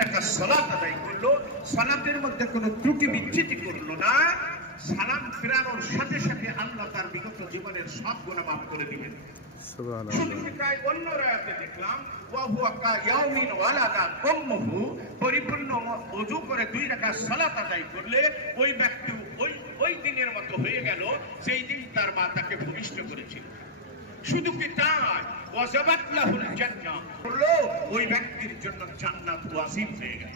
রাকাত সালাত আদায় করলো, সালাতের মধ্যে কোনো ত্রুটি বিচ্যুতি করলো না, সালাম ফেরানোর সাথে সাথে আল্লাহ তার বিগত জীবনের সব গুনাহ মাফ করে দিবেন। অন্য রায়াতে দেখলাম পরিপূর্ণ ওযু করে 2 রাকাত সালাত আদায় করলে ওই ব্যক্তি ওই দিনের মতো হয়ে গেল সেই দিন তার মা তাকে ভূমিষ্ঠ করেছিল। শুধু কি তাই, ওয়াজাবাত লাহুল জান্নাহ, ওই ব্যক্তির জন্য জান্নাত ওয়াজিব হয়ে গেল।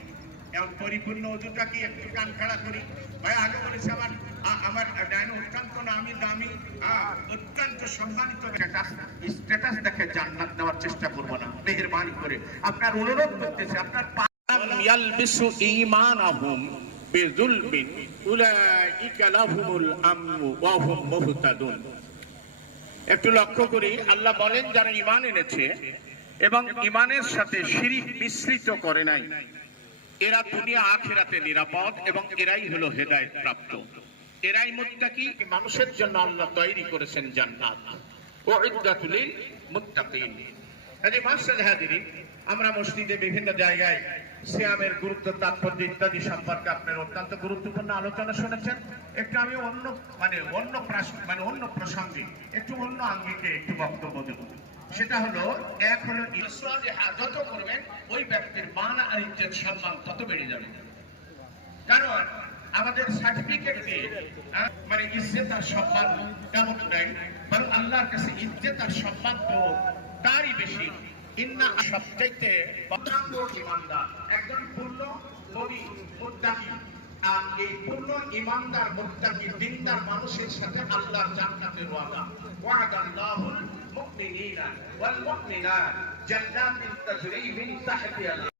এমন পরিপূর্ণ ওযুটা কি একটু কান খাড়া করি ভাই, আগে বলেছে আমার ডাইনো অত্যন্ত নামি দামি অত্যন্ত সম্মানিত স্ট্যাটাস দেখে জান্নাত নেওয়ার চেষ্টা করবো না, মেহেরবানি করে আপনার অনুরোধ করতেছে। আপনার ইয়ালবিসু ঈমানাহুম বিযুলমিন উলাইকা লাহুমুল আমনু ওয়া হুম মুহতাদুন। একটু লক্ষ্য করি, আল্লাহ বলেন যারা ঈমান এনেছে এবং ঈমানের সাথে শিরক মিশ্রিত করে নাই, এরা দুনিয়া আখিরাতে নিরাপদ এবং এরাই হলো হেদায়েত প্রাপ্ত, এরাই মুত্তাকি। মানুষের জন্য আল্লাহ তৈরি করেছেন জান্নাত, উইদ্দাতুল লিল মুত্তাকিন। আমরা মসজিদে বিভিন্ন জায়গায় সিয়ামের গুরুত্ব, তাৎপর্য ইত্যাদি সম্পর্কে আপনার অত্যন্ত গুরুত্বপূর্ণ আলোচনা শুনেছেন। একটু আমি অন্য প্রসঙ্গে একটু অন্য আঙ্গিকে একটু বক্তব্য দেব। সেটা হলো, এক হলো যত করবেন ওই ব্যক্তির মান আর ইজ্জত সম্মান তত বেড়ে যাবে। কারণ আমাদের সার্টিফিকেট দিয়ে ইজ্জত আর সম্মান তেমন নেই, বরং আল্লাহর কাছে ইজ্জত আর সম্মান তো তারই বেশি। ইন্না সবচাইতে ইমানদার একজন পূর্ণ নবী মুত্তাকি, আর এই পূর্ণ ইমানদার মুত্তাকি দিনদার মানুষের সাথে আল্লাহর জান্নাতের ওয়াদা। ওয়াদাল্লাহুল মুমিনিনা ওয়াল মুমিনাত জান্নাতিন তাজরি মিন তাহতিহা